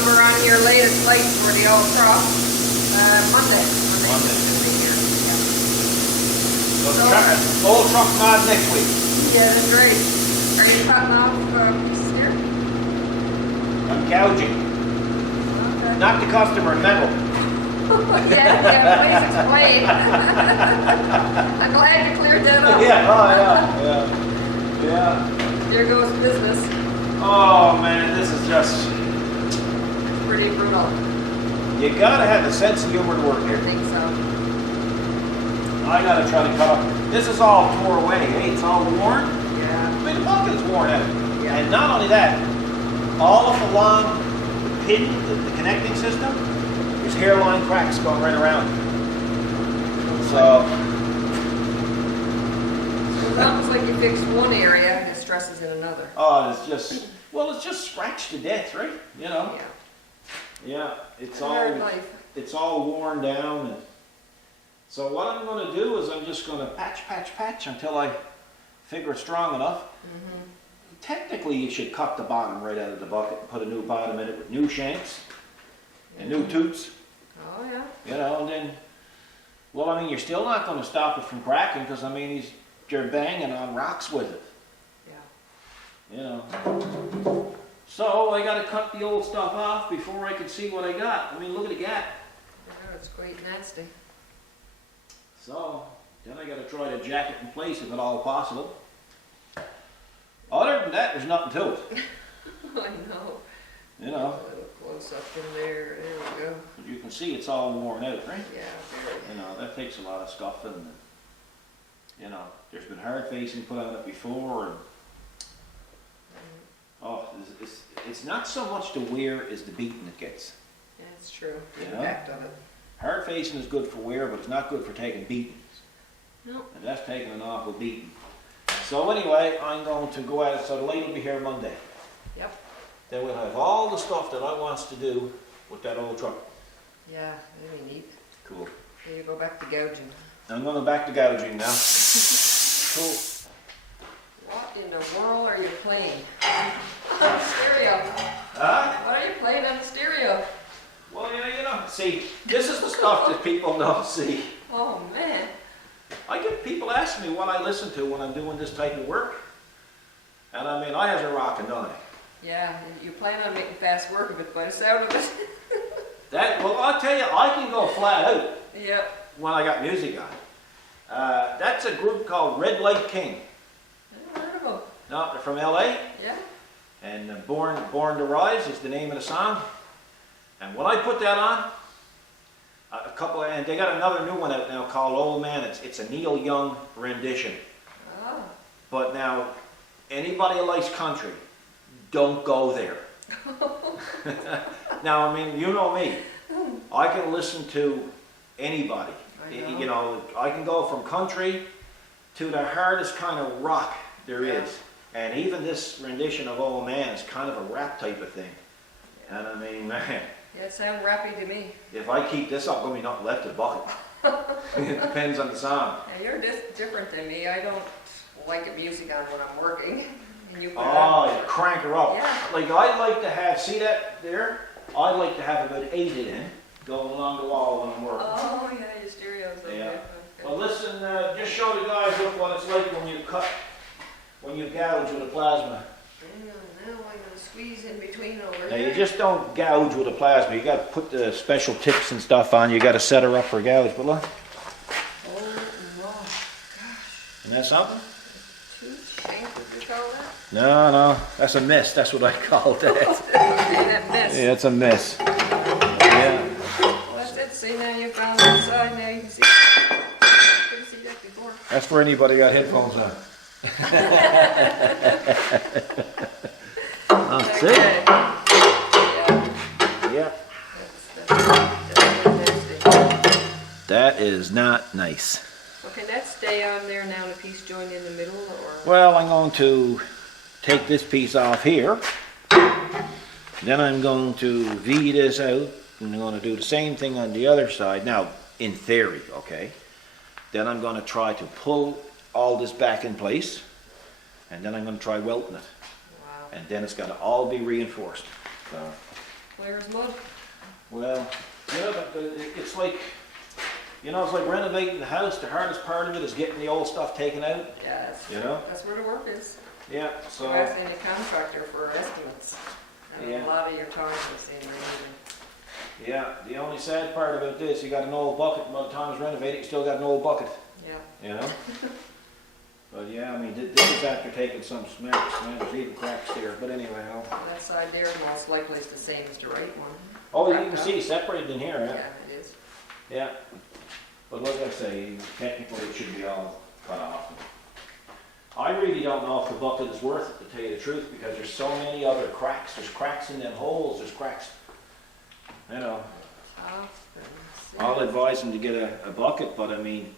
number on your latest light for the old truck. Monday. Monday. Should be here. So old truck mod next week. Yeah, that's great. Are you cutting off pieces here? I'm gouging. Okay. Not the customer, metal. Yeah, please explain. I'm glad you cleared that up. Yeah. There goes business. Oh man, this is just, Pretty brutal. you gotta have the sense of humor to work I here. think so. I gotta try to cut up. This is all tore away, hey, it's all worn. Yeah. I mean, the bucket is worn out. Yeah. And not only that, all of along the pin, the connecting system, there's hairline cracks going right around. So, It's almost like you fixed one area and it stresses in another. oh, it's just, well, it's just scratched to death, right? You know? Yeah. Yeah, it's It's a hard life. all worn down. And so what I'm going to do is I'm just going to patch until I figure it's strong enough. Mm-hmm. Technically, you should cut the bottom right out of the bucket and put a new bottom in it with new shanks and new toots, Oh, yeah. you know, and then, well, I mean, you're still not going to stop it from cracking because, I mean, you're banging on rocks with it, Yeah. you know. So I got to cut the old stuff off before I can see what I got. I mean, look at the gap. Yeah, it's quite nasty. So then I got to try to jack it in place if at all possible. Other than that, there's nothing to it. I know. You know, A little close up in there. There we go. as you can see, it's all worn out, right? Yeah, very. You know, that takes a lot of scuffing. And, you know, there's been hard facing put on it before. And, oh, it's not so much the wear as the beating it gets. Yeah, it's true. The Yeah. impact of it. Hard facing is good for wear, but it's not good for taking beatings. No. And that's taking an awful beating. So anyway, I'm going to go at it. So the lady will be here Monday. Yep. Then we'll have all the stuff that I wants to do with that old truck. Yeah, really neat. Cool. Here you go back to gouging. I'm going back to gouging now. Cool. What in the world are you playing? On the stereo. Huh? What are you playing on the stereo? Well, you know, see, this is the stuff that people don't see. Oh, man. I get people ask me what I listen to when I'm doing this type of work. And I mean, I has a rockin', don't I? Yeah, you plan on making fast work of it by the sound of it. Well, I'll tell you, I can go flat out Yep. when I got music on. That's a group called Red Light King. I never heard of them. No, they're from LA. Yeah. And Born to Rise is the name of the song. And when I put that on, and they got another new one out now called Old Man. It's a Neil Young rendition. Oh. But now, anybody who likes country, don't go there. Now, I mean, you know me. I can listen to anybody. You know, I can go from country to the hardest kind of rock there is. And even this rendition of Old Man is kind of a rap type of thing. And I mean, man, Yeah, it sounds rappy to me. if I keep this up, I'm going to be nothing left of the bucket. It depends on the song. Yeah, you're different than me. I don't like the music on when I'm working. And you put it Oh, on. you crank her up. Yeah. Like I'd like to have, see that there? I'd like to have a good 8 in going along the wall when I'm working. Oh, yeah, your stereo's okay. Yeah. Okay. Well, listen, just show the guys what it's like when you gouge with a plasma. Now I'm going to squeeze in between over Now, here. you just don't gouge with a plasma. You got to put the special tips and stuff on. You got to set her up for gouge. But look, Oh, wow. Gosh. isn't that something? Two shank, would you call that? No, that's a miss. That's what I call that. Okay, that mess. Yeah, it's a miss. Yeah. Well, that's it. See, now you found that side. Now you can see. Couldn't see that before. That's for anybody got headphones on. That's it. Okay. Yeah. Yep. That's nasty. That is not nice. So can that stay on there now and the piece joined in the middle, or? Well, I'm going to take this piece off here. Then I'm going to V this out. And I'm going to do the same thing on the other side. Now, in theory, okay. Then I'm going to try to pull all this back in place. And then I'm going to try welting it. Wow. And then it's got to all be reinforced. So, clear as mud. Well, yeah, but it's like, you know, it's like renovating the house. The hardest part of it is getting the old stuff taken out. Yeah, You know? that's where the work is. Yeah, You so, ask any contractor for estimates. And Yeah. a lot of your time is in there. yeah, the only sad part about this, you got an old bucket, and by the time it's renovated, you still got an old bucket, Yeah. you know? But yeah, I mean, this is after taking some smash, there's even cracks there, but anyway, That side there most likely is the same as the right one. oh, you Cracked can up. see separated in here, Yeah, yeah? it is. Yeah. But like I say, technically it should be all cut off. I really don't know if the bucket is worth it, to tell you the truth, because there's so many other cracks. There's cracks in them holes, there's cracks, you know. I'll advise them to get a bucket, but I mean,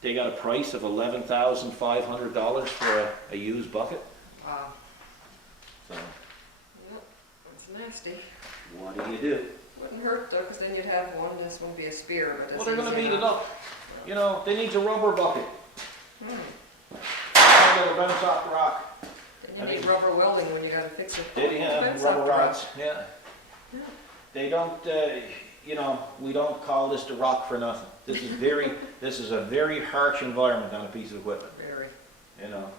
they got a price of $11,500 for a used bucket. Wow. So, Yep, that's nasty. what do you do? Wouldn't hurt though, because then you'd have one, and this wouldn't be a spear, but Well, it's they're gonna easy beat it enough. up. You know, they need a rubber bucket. Hmm. They'll bounce off the rock. Then you I need mean- rubber welding when you gotta fix it. They have Depends rubber how dry. rods, yeah. Yeah. They don't, you know, we don't call this the rock for nothing. This is a very harsh environment on a piece of equipment, Very. you know.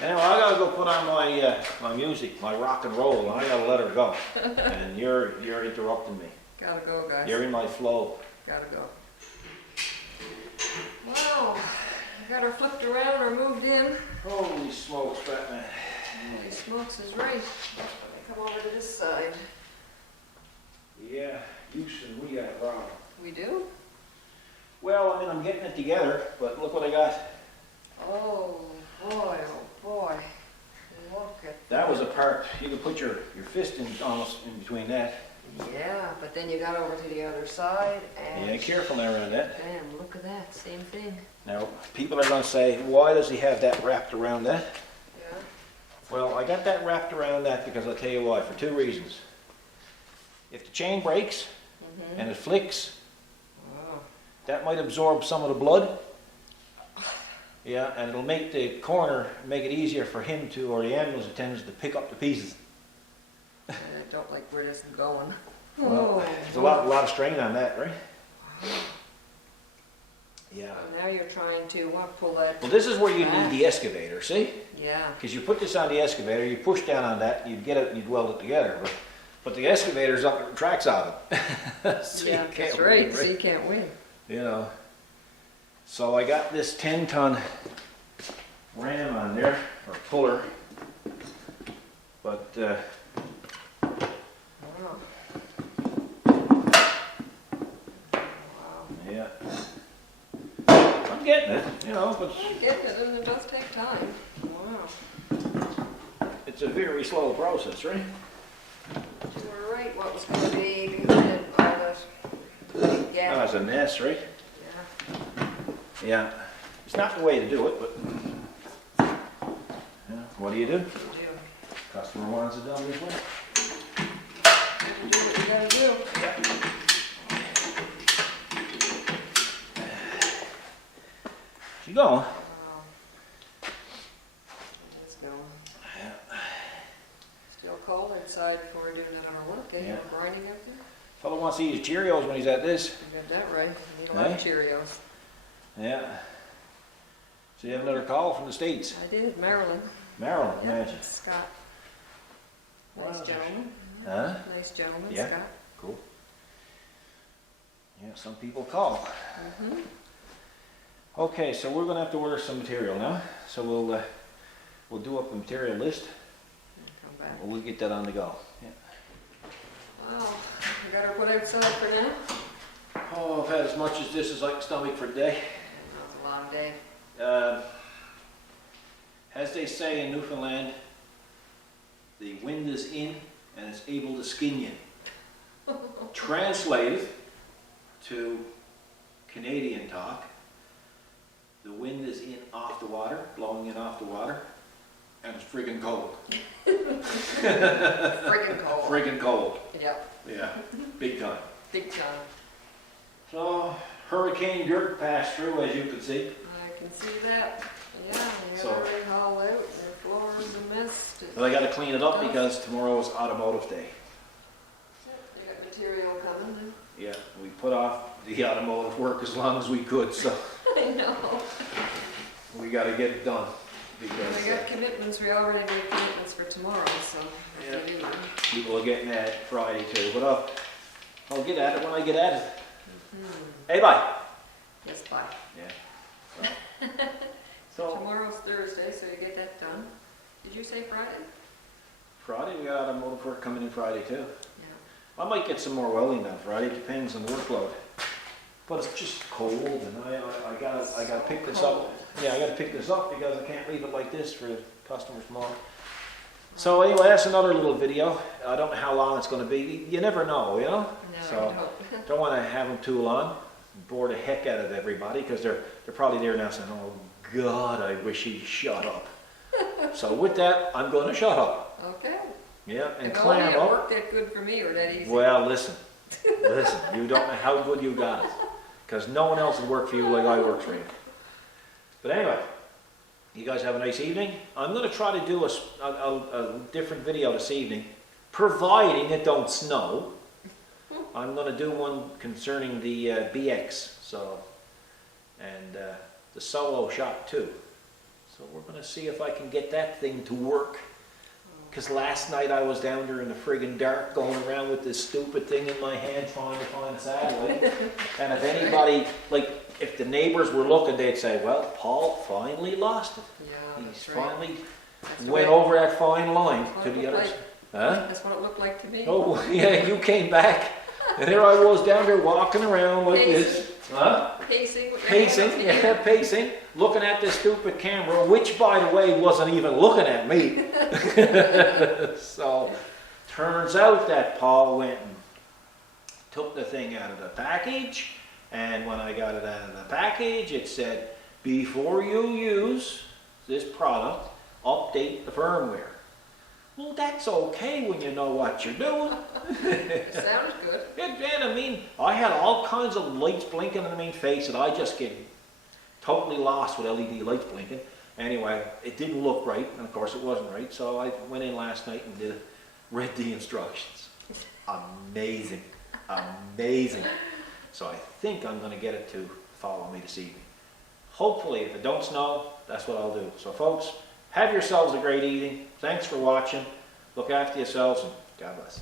Anyway, I gotta go put on my, my music, my rock and roll, and I gotta let her go. And you're interrupting me. Gotta go, guys. You're in my flow. Gotta go. Wow, I got her flipped around or moved in. Holy smokes, fat man. Holy smokes is right. Let me come over to this side. Yeah, Houston, we got a problem. We do? Well, I mean, I'm getting it together, but look what I got. Oh boy, oh boy. Look at That was a part, you could put your fist in, almost in between that. Yeah, but then you got over to the other side and... Yeah, careful now around that. Bam, look at that, same thing. Now, people are gonna say, why does he have that wrapped around that? Yeah. Well, I got that wrapped around that because I'll tell you why, for two reasons. If the chain breaks and it flicks, Oh. that might absorb some of the blood. Yeah, and it'll make the corner, make it easier for him to, or the ambulance attendants to pick up the pieces. I don't like where this is going. Well, there's a lot of strain on that, right? Yeah. So now you're trying to pull that. Well, this is where you back. need the excavator, see? Yeah. Because you put this on the excavator, you push down on that, you'd get it and you'd weld it together. But the excavator's up at the tracks on it. So you Yeah, can't that's win, right. So you can't win. You know. So I got this 10-ton ram on there, or puller. But, Wow. Wow. yeah. I'm getting it, you know, but I get it, and it does take time. Wow. it's a very slow process, right? You were right, what was going to be behind all that big Oh, gap. it's a mess, right? Yeah. Yeah. It's not the way to do it, but, yeah, what do you do? You do. Customer wants it done this way. You do what you gotta do. She going? It's going. Still cold inside before we do another look. Getting Yeah. grinding out there. Fellow wants to eat his Cheerios when he's at this. You got that right. You need a lot of Cheerios. Yeah. So you have another call from the States. I did, Maryland. Maryland, Yeah, imagine. it's Scott. Nice Wow. gentleman. Huh? Nice gentleman, Yeah. Scott. Cool. Yeah, some people call. Mm-hmm. Okay, so we're gonna have to order some material now. So we'll do up a material list. Come back. We'll get that on the go. Yeah. Wow, you got her put outside for now? Oh, I've had as much as this as I can stomach for a day. That was a long day. As they say in Newfoundland, the wind is in and it's able to skin you. Translated to Canadian talk, the wind is in off the water, blowing in off the water, and it's friggin' cold. Friggin' cold. Friggin' cold. Yep, Yeah, big time. big time. So, Hurricane Dirk passed through, as you can see. I can see that. Yeah, you got So- everything hauled out, your floor's a mess. But I gotta clean it up because tomorrow is automotive day. There Yeah, we put off the automotive work as long as we could, so I know. we gotta get it done. We Because got commitments, we already made commitments for tomorrow, so. I have to do them. people are getting at it Friday too, but I'll get at it when I get at it. Hmm. Hey, bye. Yes, bye. Yeah. So Tomorrow's Thursday, so you get that done. Did you say Friday? Friday, we got automotive work coming in Friday too. Yeah. I might get some more welding done Friday, depends on the workload. But it's just cold and I gotta pick this up. Yeah, I gotta pick this up because I can't leave it like this for customers tomorrow. So anyway, that's another little video. I don't know how long it's gonna be. You never know, you know? No, So, don't wanna have them too long. Bore the heck out of everybody because they're probably there now saying, oh God, I wish he'd shut up. So with that, I'm gonna shut up. Okay. Yeah, and If only clam it up. worked that good for me or that easy. Well, listen, you don't know how good you got it, because no one else would work for you like I work for you. But anyway, you guys have a nice evening. I'm going to try to do a different video this evening, providing it don't snow. I'm going to do one concerning the BX, and the solo shot too. So we're going to see if I can get that thing to work. Because last night I was down there in the friggin' dark going around with this stupid thing in my hand trying to find a satellite. And if anybody, like, if the neighbors were looking, they'd say, well, Paul finally lost it. Yeah, He's that's right. finally That's went right. over that fine line That's what to it the looked other like. side. Huh? That's what it looked like to me. Oh, yeah, you came back. And there I was down there walking around like this. Huh? Pacing. with your Pacing, hands. yeah, pacing, looking at this stupid camera, which, by the way, wasn't even looking at me. So, turns out that Paul went and took the thing out of the package, and when I got it out of the package, it said, before you use this product, update the firmware. Well, that's okay when you know what you're doing. Sounds good. And I mean, I had all kinds of lights blinking in my face, and I just get totally lost with LED lights blinking. Anyway, it didn't look right, and of course it wasn't right, so I went in last night and read the instructions. Amazing, amazing. So I think I'm going to get it to follow me this evening. Hopefully, if it don't snow, that's what I'll do. So folks, have yourselves a great evening. Thanks for watching. Look after yourselves, and God bless.